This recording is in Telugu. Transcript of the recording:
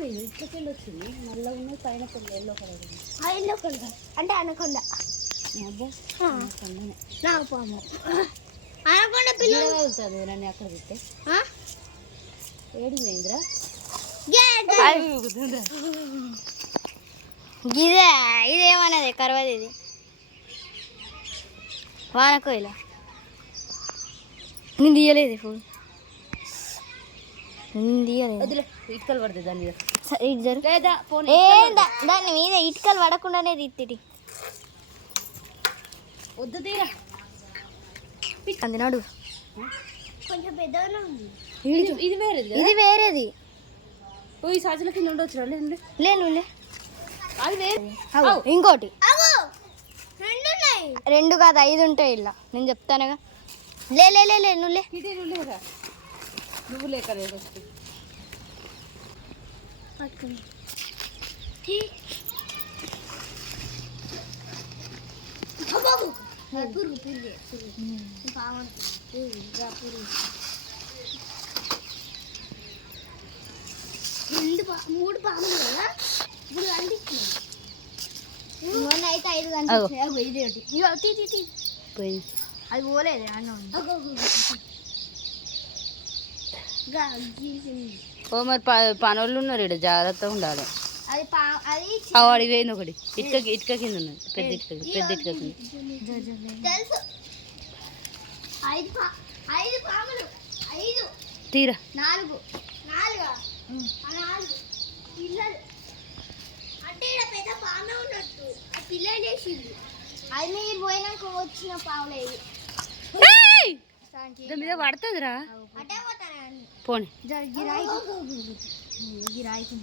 పోయింది ఇట్లకెళ్ళి వచ్చింది నల్ల ఉన్నాయి పైన కొన్ని ఎల్లో కలర్ ఎల్లో కలర్ అంటే అనకొండ నాగపాము అనకొండ పిల్ల వెళ్తుంది నన్ను అక్కడ పెట్టే ఏడు పోయిందిరా ఇదేమన్నది కరవది ఇది వానకోయిల నేను తీయలేదు ఫోన్ నేను తీయలేదు ఇటుకలు పడుతుంది దాని మీద ఇటు జరు లేదా దాని మీద ఇటుకలు పడకుండానే తీత్తిటి వద్దు తీరా అందినాడు కొంచెం పెద్దగానే ఉంది ఇది వేరేది ఇది వేరేది ఈ సాజుల కింద ఉండొచ్చు లేను అది వేరే ఇంకోటి రెండు కాదు 5 ఉంటాయి ఇలా నేను చెప్తానుగా లే నువ్వులే నువ్వు లేక మూడు పాములు కదా ఇప్పుడు కనిపిస్తున్నాయి మొన్న అయితే 5 కనిపిస్తున్నాయి పోయింది అది పోలేదు అన్న ఓ మరి పనోళ్ళు ఉన్నారు ఇక్కడ జాగ్రత్తగా ఉండాలి అది అది వాడి పోయింది ఒకటి ఇటుక కింద ఉన్నది పెద్ద ఇటుక కింద తెలుసు 5 పాములు 5 తీరా 4 పిల్లలు అంటే ఇక్కడ పెద్ద పామే ఉన్నట్టు ఆ పిల్లలు వేసింది అది మీరు పోయినాక వచ్చిన పాములు దాని మీద పడుతుందిరా అటే పోతాను పోనీ గిరాయికి